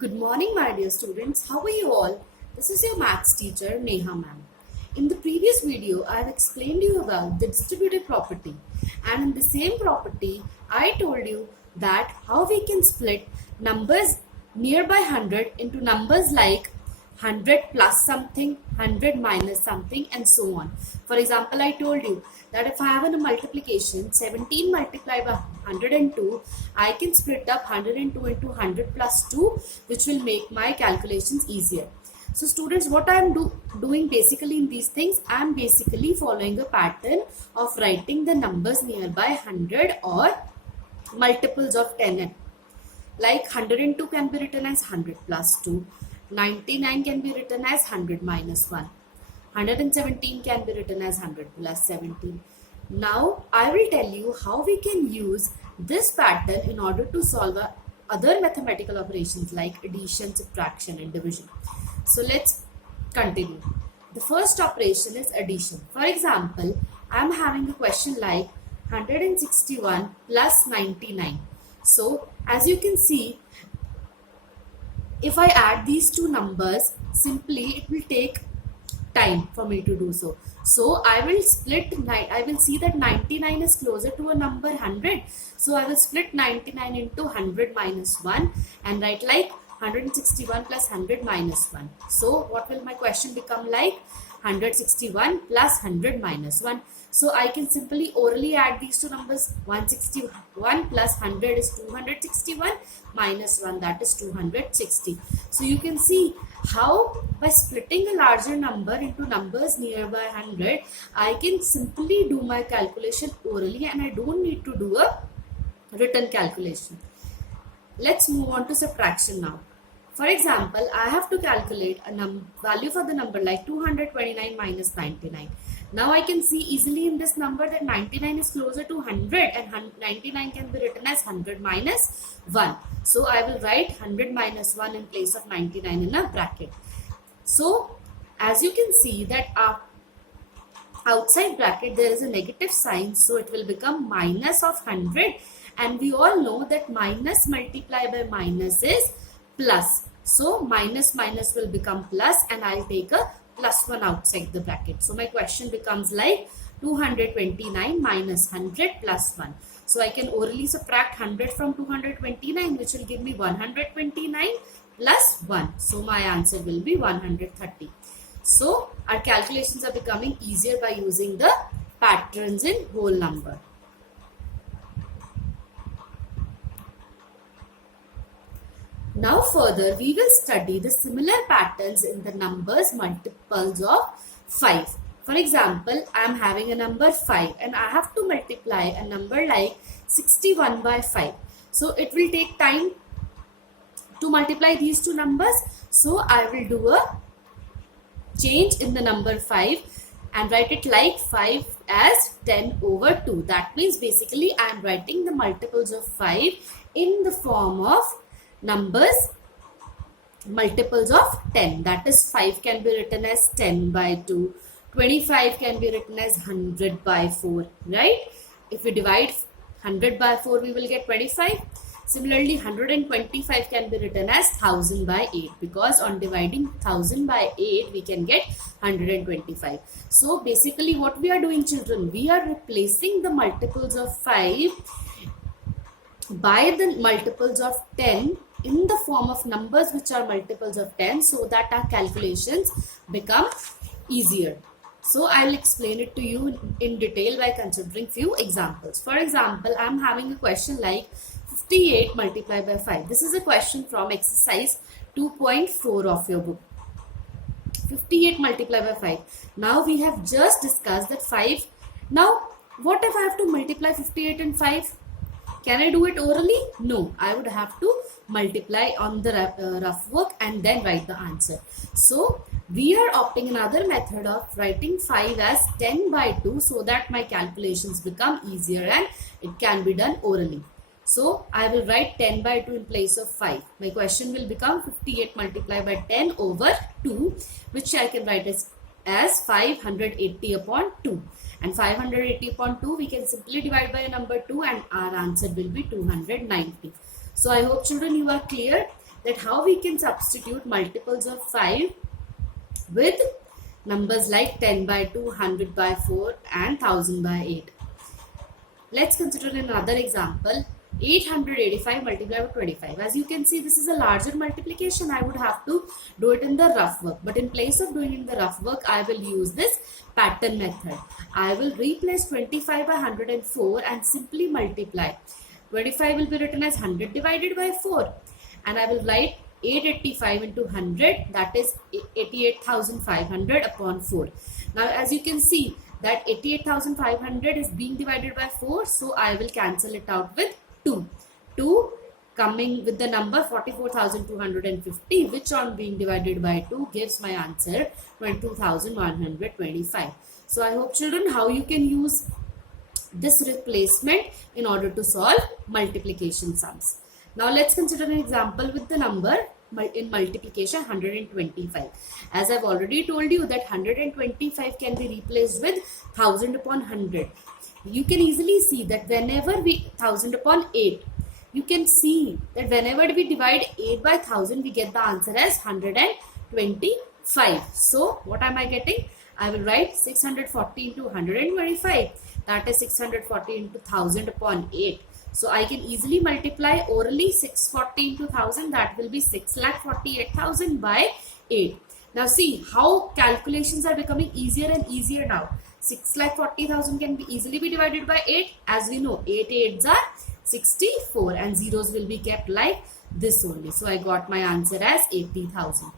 Good morning, my dear students. How are you all? This is your maths teacher, Neha ma'am. In the previous video, I have explained you about the distributive property. And in the same property, I told you that how we can split numbers nearby 100 into numbers like 100 plus something, 100 minus something, and so on. For example, I told you that if I have a multiplication 17 multiplied by 102, I can split up 102 into 100 plus 2, which will make my calculations easier. So students, what I am doing basically in these things, I am basically following a pattern of writing the numbers nearby 100 or multiples of 10. Like 102 can be written as 100 plus 2. 99 can be written as 100 minus 1. 117 can be written as 100 plus 17. Now, I will tell you how we can use this pattern in order to solve other mathematical operations like addition, subtraction, and division. So, let's continue. The first operation is addition. For example, I am having a question like 161 plus 99. So, as you can see, if I add these two numbers, simply it will take time for me to do so. So I will I will see that 99 is closer to a number 100. So I will split 99 into 100 minus 1 and write like 161 plus 100 minus 1. So what will my question become like? 161 plus 100 minus 1. So I can simply orally add these two numbers. 161 plus 100 is 261 minus 1, that is 260. So you can see how by splitting a larger number into numbers nearby 100, I can simply do my calculation orally and I don't need to do a written calculation. Let's move on to subtraction now. For example, I have to calculate a value for the number like 229 minus 99. Now I can see easily in this number that 99 is closer to 100 and 99 can be written as 100 minus 1. So I will write 100 minus 1 in place of 99 in a bracket. So as you can see that outside bracket there is a negative sign, so it will become minus of 100, and we all know that minus multiplied by minus is plus. So minus minus will become plus and I'll take a plus 1 outside the bracket. So my question becomes like 229 minus 100 plus 1. So I can orally subtract 100 from 229, which will give me 129 plus 1. So my answer will be 130. So our calculations are becoming easier by using the patterns in whole number. Now further, we will study the similar patterns in the numbers multiples of 5. For example, I am having a number 5 and I have to multiply a number like 61 by 5. So it will take time to multiply these two numbers. So I will do a change in the number 5 and write it like 5 as 10 over 2. That means basically I am writing the multiples of 5 in the form of numbers multiples of 10. That is 5 can be written as 10 by 2. 25 can be written as 100 by 4, right? If we divide 100 by 4, we will get 25. Similarly, 125 can be written as 1000 by 8, because on dividing 1000 by 8, we can get 125. So basically what we are doing, children, we are replacing the multiples of 5 by the multiples of 10 in the form of numbers which are multiples of 10, so that our calculations become easier. So I will explain it to you in detail by considering few examples. For example, I am having a question like 58 multiplied by 5. This is a question from exercise 2.4 of your book. 58 multiplied by 5. Now we have just discussed that 5. Now what if I have to multiply 58 and 5? Can I do it orally? No, I would have to multiply on the rough work and then write the answer. So we are opting another method of writing 5 as 10 by 2 so that my calculations become easier and it can be done orally. So I will write 10 by 2 in place of 5. My question will become 58 multiplied by 10 over 2, which I can write as 580 upon 2. And 580 upon 2 we can simply divide by a number 2 and our answer will be 290. So I hope children you are clear that how we can substitute multiples of 5 with numbers like 10 by 2, 100 by 4 and 1000 by 8. Let's consider another example. 885 multiplied by 25. As you can see, this is a larger multiplication. I would have to do it in the rough work. But in place of doing in the rough work, I will use this pattern method. I will replace 25 by 104 and simply multiply. 25 will be written as 100 divided by 4. And I will write 885 into 100, that is 88,500 upon 4. Now as you can see that 88,500 is being divided by 4, so I will cancel it out with 2. 2 coming with the number 44,250, which on being divided by 2 gives my answer 22,125. So I hope children how you can use this replacement in order to solve multiplication sums. Now let's consider an example with the number in multiplication 125. As I've already told you that 125 can be replaced with 1000 upon 100. You can easily see that whenever we 1000 upon 8, you can see that whenever we divide 8 by 1000, we get the answer as 125. So what am I getting? I will write 640 into 125. That is 640 into 1000 upon 8. So I can easily multiply orally 640 into 1000. That will be 6,48,000 by 8. Now see how calculations are becoming easier and easier now. 6,40,000 can be easily be divided by 8. As we know, 8 8s are 64 and zeros will be kept like this only. So I got my answer as 80,000.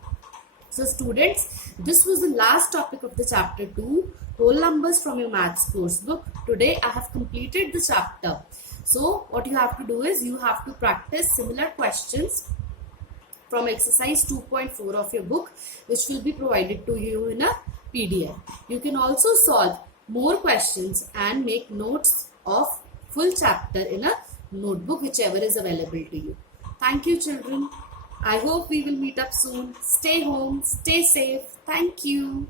So students, this was the last topic of the chapter 2, whole numbers from your maths course book. Today I have completed the chapter. So what you have to do is you have to practice similar questions from exercise 2.4 of your book, which will be provided to you in a PDF. You can also solve more questions and make notes of full chapter in a notebook, whichever is available to you. Thank you children. I hope we will meet up soon. Stay home, stay safe. Thank you.